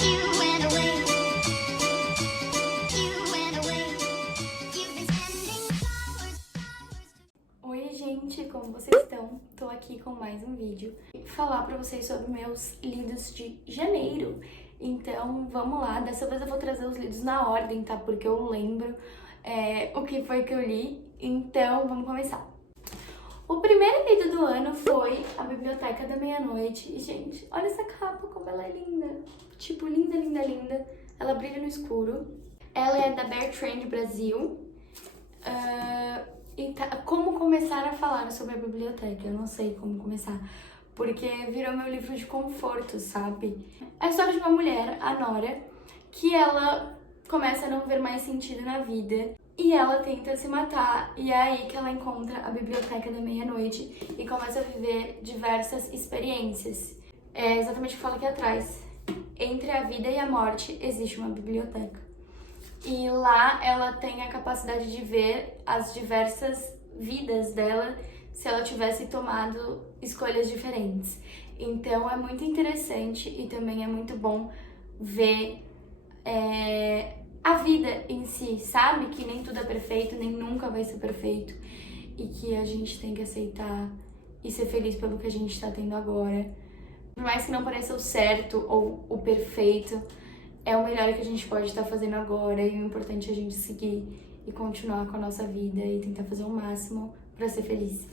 You went away. You went away. You've been sending flowers. Oi gente, como vocês estão? Tô aqui com mais um vídeo e falar pra vocês sobre meus lidos de janeiro. Então vamos lá, dessa vez eu vou trazer os lidos na ordem, tá? Porque eu lembro o que foi que eu li, então vamos começar. O primeiro lido do ano foi A Biblioteca da Meia-Noite. E, gente, olha essa capa, como ela é linda. Tipo, linda, linda, linda. Ela brilha no escuro. Ela é da Bertrand Brasil. Como começar a falar sobre a biblioteca? Eu não sei como começar. Porque virou meu livro de conforto, sabe? É a história de uma mulher, a Nora, que ela começa a não ver mais sentido na vida. E ela tenta se matar, e é aí que ela encontra a Biblioteca da Meia-Noite e começa a viver diversas experiências. É exatamente o que fala aqui atrás. Entre a vida e a morte existe uma biblioteca. E lá ela tem a capacidade de ver as diversas vidas dela se ela tivesse tomado escolhas diferentes. Então é muito interessante e também é muito bom ver a vida em si, sabe? Que nem tudo é perfeito, nem nunca vai ser perfeito. E que a gente tem que aceitar e ser feliz pelo que a gente tá tendo agora. Por mais que não pareça o certo ou o perfeito, é o melhor que a gente pode estar fazendo agora. E o importante é a gente seguir e continuar com a nossa vida e tentar fazer o máximo pra ser feliz.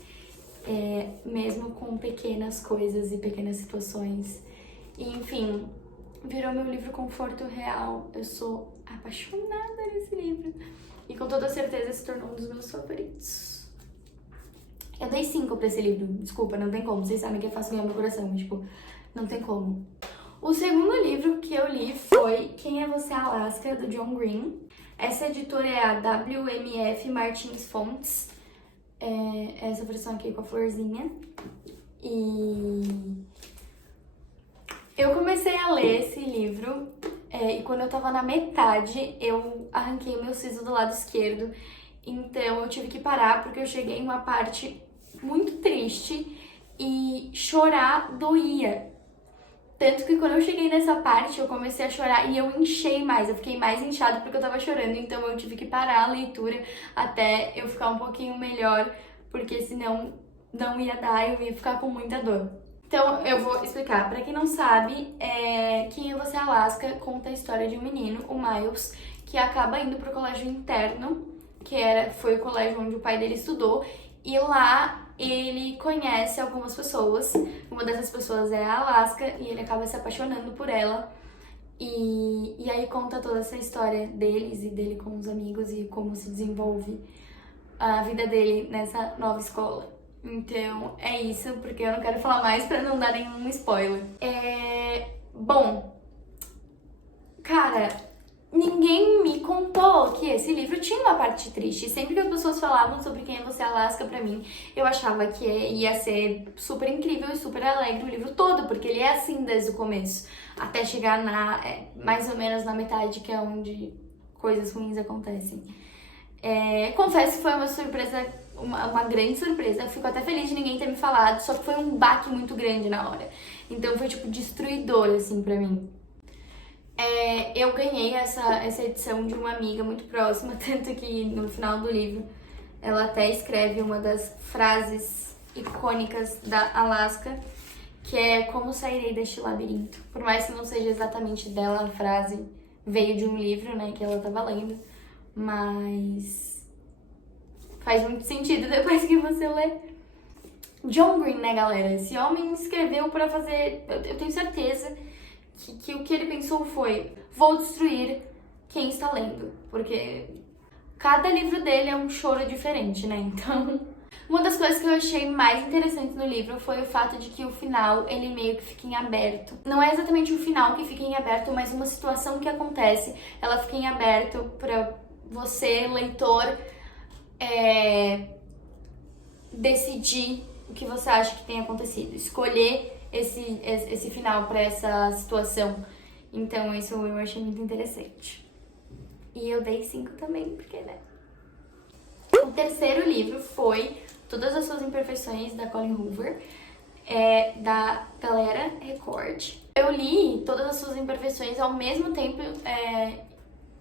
Mesmo com pequenas coisas e pequenas situações. E, enfim, virou meu livro conforto real. Eu sou apaixonada nesse livro. E com toda certeza se tornou um dos meus favoritos. Eu dei 5 pra esse livro. Desculpa, não tem como. Vocês sabem que é fácil ganhar meu coração. Tipo, não tem como. O segundo livro que eu li foi Quem é Você, Alaska, do John Green. Essa editora é a WMF Martins Fontes. Essa versão aqui com a florzinha. E eu comecei a ler esse livro e quando eu tava na metade, eu arranquei o meu siso do lado esquerdo. Então eu tive que parar porque eu cheguei em uma parte muito triste e chorar doía. Tanto que quando eu cheguei nessa parte, eu comecei a chorar e eu inchei mais. Eu fiquei mais inchada porque eu tava chorando. Então eu tive que parar a leitura até eu ficar um pouquinho melhor, porque senão não ia dar, eu ia ficar com muita dor. Então, eu vou explicar. Pra quem não sabe, Quem é Você, Alaska conta a história de um menino, o Miles, que acaba indo pro colégio interno, que foi o colégio onde o pai dele estudou, e lá ele conhece algumas pessoas. Uma dessas pessoas é a Alaska, e ele acaba se apaixonando por ela. E aí conta toda essa história deles e dele com os amigos e como se desenvolve a vida dele nessa nova escola. Então, é isso, porque eu não quero falar mais pra não dar nenhum spoiler. Bom, cara, ninguém me contou que esse livro tinha uma parte triste. Sempre que as pessoas falavam sobre Quem é Você, Alaska, pra mim, eu achava que ia ser super incrível e super alegre o livro todo, porque ele é assim desde o começo, até chegar mais ou menos na metade, que é onde coisas ruins acontecem. Confesso que foi uma surpresa, uma grande surpresa. Eu fico até feliz de ninguém ter me falado, só que foi um baque muito grande na hora. Então foi tipo destruidor, assim, pra mim. Eu ganhei essa edição de uma amiga muito próxima, tanto que no final do livro ela até escreve uma das frases icônicas da Alaska, que é como sairei deste labirinto. Por mais que não seja exatamente dela a frase, veio de um livro, né, que ela tava lendo. Mas faz muito sentido depois que você lê. John Green, né, galera? Esse homem escreveu pra fazer... Eu tenho certeza que o que ele pensou foi: vou destruir quem está lendo. Porque cada livro dele é um choro diferente, né? Então... Uma das coisas que eu achei mais interessantes no livro foi o fato de que o final, ele meio que fica em aberto. Não é exatamente o final que fica em aberto, mas uma situação que acontece, ela fica em aberto pra você, leitor, decidir o que você acha que tem acontecido, escolher esse final para essa situação. Então isso eu achei muito interessante. E eu dei 5 também, porque, né? O terceiro livro foi Todas as Suas Imperfeições, da Colleen Hoover. da Galera Record. Eu li Todas as Suas Imperfeições ao mesmo tempo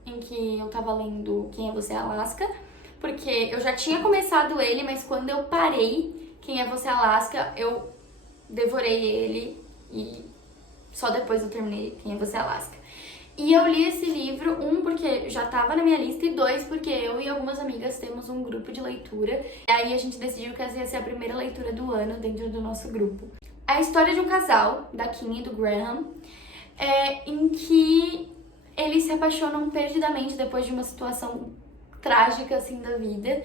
em que eu tava lendo Quem é Você, Alaska, porque eu já tinha começado ele, mas quando eu parei Quem é Você, Alaska, eu devorei ele e só depois eu terminei Quem é Você, Alaska. E eu li esse livro, porque já tava na minha lista, e 2, porque eu e algumas amigas temos um grupo de leitura. E aí a gente decidiu que essa ia ser a primeira leitura do ano dentro do nosso grupo. A história de um casal, da Kim e do Graham, em que eles se apaixonam perdidamente depois de uma situação trágica, assim, da vida.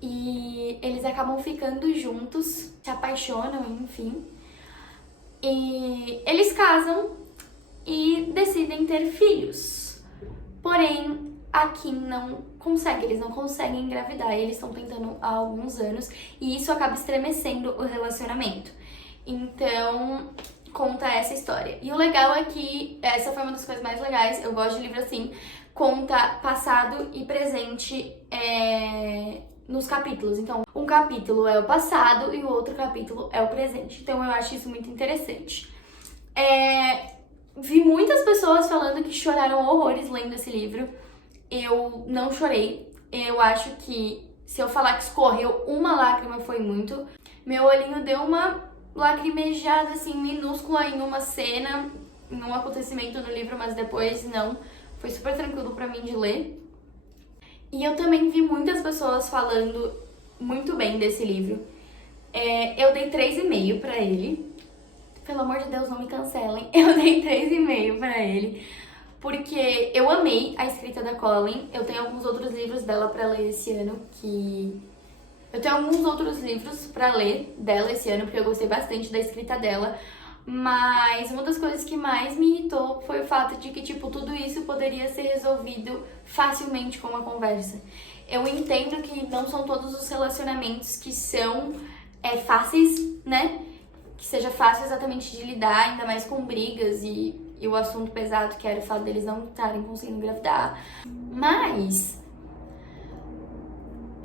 E eles acabam ficando juntos, se apaixonam, enfim. E eles casam e decidem ter filhos. Porém, a Kim não consegue, eles não conseguem engravidar, e eles estão tentando há alguns anos, e isso acaba estremecendo o relacionamento. Então, conta essa história. E o legal é que essa foi uma das coisas mais legais, eu gosto de livro assim, conta passado e presente nos capítulos. Então, um capítulo é o passado e o outro capítulo é o presente. Então, eu acho isso muito interessante. Vi muitas pessoas falando que choraram horrores lendo esse livro. Eu não chorei. Eu acho que se eu falar que escorreu uma lágrima foi muito. Meu olhinho deu uma lacrimejada assim minúscula em uma cena, em um acontecimento no livro, mas depois não. Foi super tranquilo pra mim de ler. E eu também vi muitas pessoas falando muito bem desse livro. Eu dei 3,5 pra ele. Pelo amor de Deus, não me cancelem. Eu dei 3,5 pra ele. Porque eu amei a escrita da Colleen. Eu tenho alguns outros livros dela pra ler esse ano. Eu tenho alguns outros livros pra ler dela esse ano, porque eu gostei bastante da escrita dela. Mas uma das coisas que mais me irritou foi o fato de que, tipo, tudo isso poderia ser resolvido facilmente com uma conversa. Eu entendo que não são todos os relacionamentos que são fáceis, né? Que seja fácil exatamente de lidar, ainda mais com brigas e o assunto pesado que era o fato deles não estarem conseguindo engravidar. Mas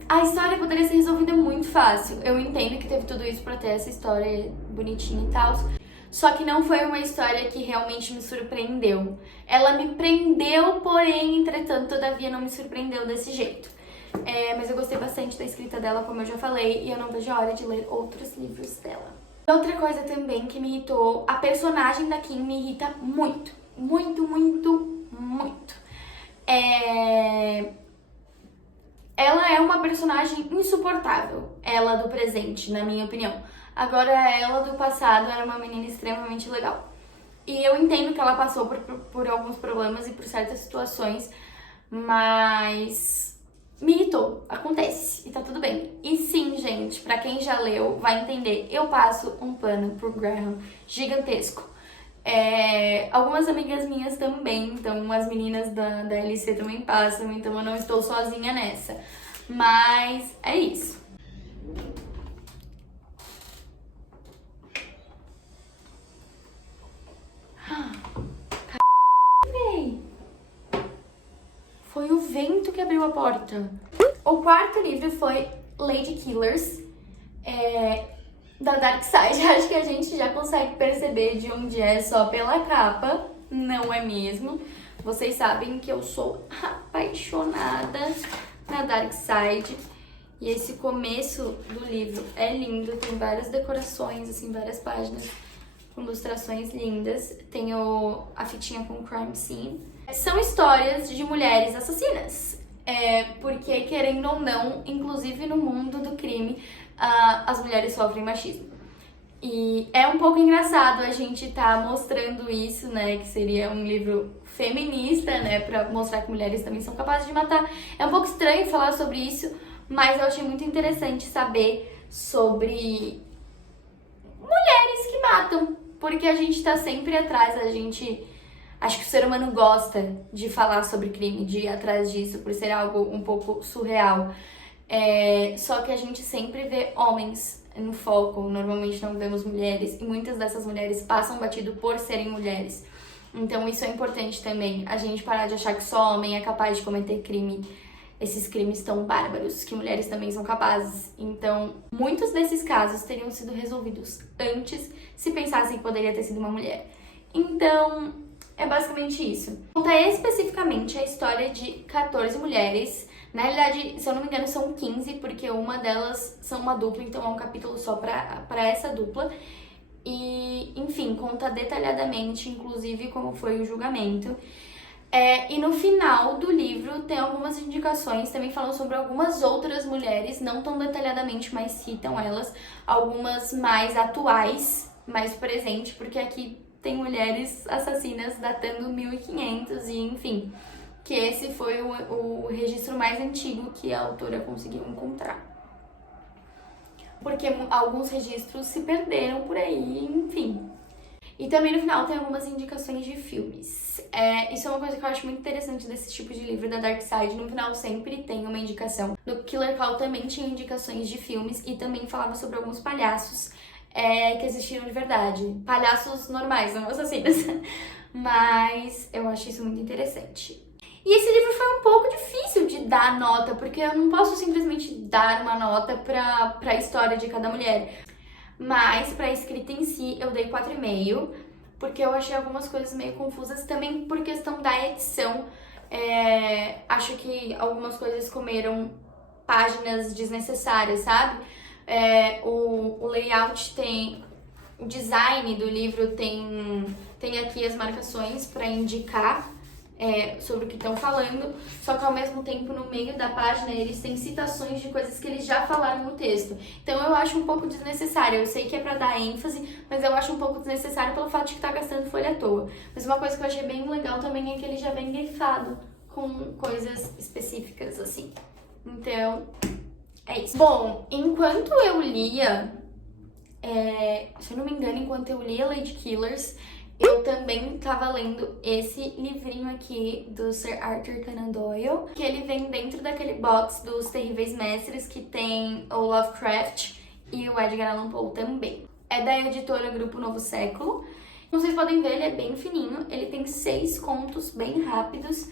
a história poderia ser resolvida muito fácil. Eu entendo que teve tudo isso pra ter essa história bonitinha e tal. Só que não foi uma história que realmente me surpreendeu. Ela me prendeu, porém, entretanto, todavia não me surpreendeu desse jeito. Mas eu gostei bastante da escrita dela, como eu já falei, e eu não vejo a hora de ler outros livros dela. Outra coisa também que me irritou, a personagem da Kim me irrita muito. Muito, muito, muito. Ela é uma personagem insuportável, ela do presente, na minha opinião. Agora, ela do passado era uma menina extremamente legal. E eu entendo que ela passou por alguns problemas e por certas situações, mas me irritou. Acontece e tá tudo bem. E sim, gente, pra quem já leu, vai entender. Eu passo um pano pro Graham gigantesco. Algumas amigas minhas também, então as meninas da LC também passam, então eu não estou sozinha nessa. Mas é isso. Foi o vento que abriu a porta. O quarto livro foi Lady Killers, da Dark Side. Acho que a gente já consegue perceber de onde é só pela capa, não é mesmo? Vocês sabem que eu sou apaixonada na Dark Side. E esse começo do livro é lindo, tem várias decorações, assim, várias páginas com ilustrações lindas. Tem a fitinha com crime scene. São histórias de mulheres assassinas. Porque, querendo ou não, inclusive no mundo do crime, as mulheres sofrem machismo. E é um pouco engraçado a gente tá mostrando isso, né? Que seria um livro feminista, né? Pra mostrar que mulheres também são capazes de matar. É um pouco estranho falar sobre isso, mas eu achei muito interessante saber sobre mulheres que matam. Porque a gente tá sempre atrás, acho que o ser humano gosta de falar sobre crime, de ir atrás disso, por ser algo um pouco surreal. Só que a gente sempre vê homens no foco, normalmente não vemos mulheres, e muitas dessas mulheres passam batido por serem mulheres. Então isso é importante também, a gente parar de achar que só homem é capaz de cometer crime esses crimes tão bárbaros, que mulheres também são capazes. Então, muitos desses casos teriam sido resolvidos antes se pensassem que poderia ter sido uma mulher. Então, é basicamente isso. Conta especificamente a história de 14 mulheres. Na realidade, se eu não me engano, são 15, porque uma delas são uma dupla, então é um capítulo só pra essa dupla. E, enfim, conta detalhadamente, inclusive, como foi o julgamento. E no final do livro tem algumas indicações, também falam sobre algumas outras mulheres, não tão detalhadamente, mas citam elas, algumas mais atuais, mais presentes, porque aqui tem mulheres assassinas datando 1500 e, enfim, que esse foi o registro mais antigo que a autora conseguiu encontrar. Porque alguns registros se perderam por aí, enfim. E também no final tem algumas indicações de filmes. Isso é uma coisa que eu acho muito interessante desse tipo de livro da Dark Side. No final sempre tem uma indicação. No Killer Call também tinha indicações de filmes e também falava sobre alguns palhaços que existiram de verdade. Palhaços normais, não assassinos. Mas eu acho isso muito interessante. E esse livro foi um pouco difícil de dar nota, porque eu não posso simplesmente dar uma nota pra história de cada mulher. Mas pra escrita em si eu dei 4,5, porque eu achei algumas coisas meio confusas, também por questão da edição. Acho que algumas coisas comeram páginas desnecessárias, sabe? O layout tem... O design do livro tem aqui as marcações para indicar sobre o que estão falando, só que ao mesmo tempo no meio da página eles têm citações de coisas que eles já falaram no texto. Então eu acho um pouco desnecessário. Eu sei que é pra dar ênfase, mas eu acho um pouco desnecessário pelo fato de que tá gastando folha à toa. Mas uma coisa que eu achei bem legal também é que ele já vem grifado com coisas específicas assim. Então, é isso. Bom, enquanto eu lia, se eu não me engano, enquanto eu lia Lady Killers, eu também tava lendo esse livrinho aqui do Sir Arthur Conan Doyle, que ele vem dentro daquele box dos Terríveis Mestres que tem o Lovecraft e o Edgar Allan Poe também. É da editora Grupo Novo Século. Como vocês podem ver, ele é bem fininho, ele tem 6 contos bem rápidos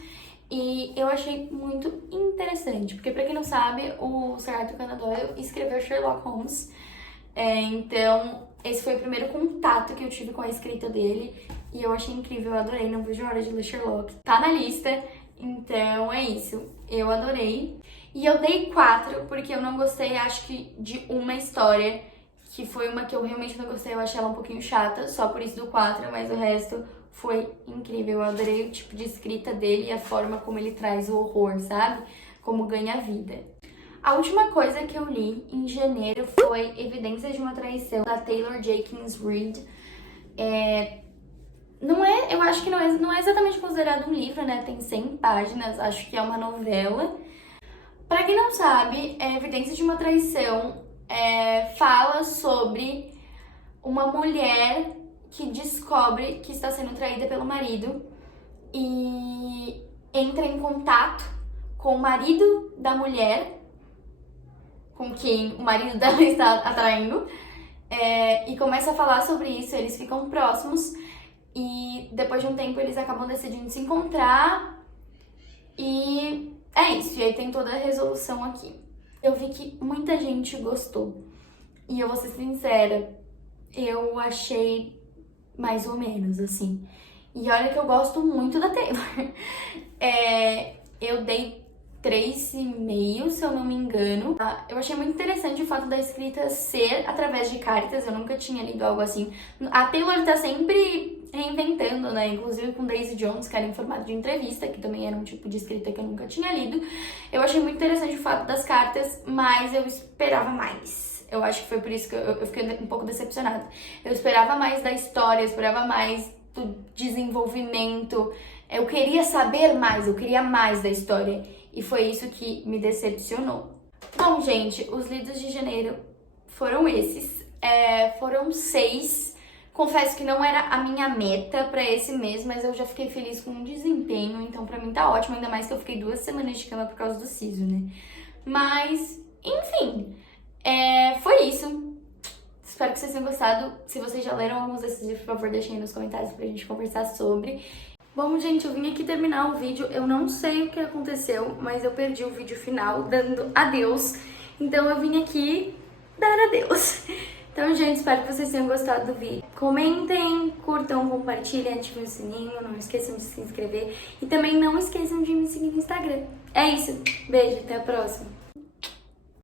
e eu achei muito interessante, porque pra quem não sabe, o Sir Arthur Conan Doyle escreveu Sherlock Holmes. Então, esse foi o primeiro contato que eu tive com a escrita dele e eu achei incrível, eu adorei, não vejo a hora de ler Sherlock. Tá na lista, então é isso, eu adorei. E eu dei 4 porque eu não gostei, acho que, de uma história, que foi uma que eu realmente não gostei, eu achei ela um pouquinho chata, só por isso do 4, mas o resto foi incrível. Eu adorei o tipo de escrita dele e a forma como ele traz o horror, sabe? Como ganha vida. A última coisa que eu li em janeiro foi Evidências de uma Traição, da Taylor Jenkins Reid. Eu acho que não é exatamente considerado um livro, né? Tem 100 páginas, acho que é uma novela. Pra quem não sabe, Evidências de uma Traição fala sobre uma mulher que descobre que está sendo traída pelo marido e entra em contato com o marido da mulher, com quem o marido dela está atraindo, e começa a falar sobre isso. Eles ficam próximos e depois de um tempo eles acabam decidindo se encontrar e é isso. E aí tem toda a resolução aqui. Eu vi que muita gente gostou e eu vou ser sincera, eu achei mais ou menos, assim. E olha que eu gosto muito da Taylor. Eu dei 3,5, se eu não me engano. Eu achei muito interessante o fato da escrita ser através de cartas, eu nunca tinha lido algo assim. A Taylor tá sempre reinventando, né? Inclusive com Daisy Jones, que era em formato de entrevista, que também era um tipo de escrita que eu nunca tinha lido. Eu achei muito interessante o fato das cartas, mas eu esperava mais. Eu acho que foi por isso que eu fiquei um pouco decepcionada. Eu esperava mais da história, eu esperava mais do desenvolvimento. Eu queria saber mais, eu queria mais da história. E foi isso que me decepcionou. Bom, gente, os lidos de janeiro foram esses. Foram 6. Confesso que não era a minha meta pra esse mês, mas eu já fiquei feliz com o desempenho. Então pra mim tá ótimo, ainda mais que eu fiquei 2 semanas de cama por causa do siso, né? Mas, enfim, foi isso. Espero que vocês tenham gostado. Se vocês já leram alguns desses livros, por favor, deixem aí nos comentários pra gente conversar sobre. Bom, gente, eu vim aqui terminar o vídeo. Eu não sei o que aconteceu, mas eu perdi o vídeo final dando adeus. Então eu vim aqui dar adeus. Então, gente, espero que vocês tenham gostado do vídeo. Comentem, curtam, compartilhem, ativem o sininho. Não esqueçam de se inscrever. E também não esqueçam de me seguir no Instagram. É isso. Beijo, até a próxima.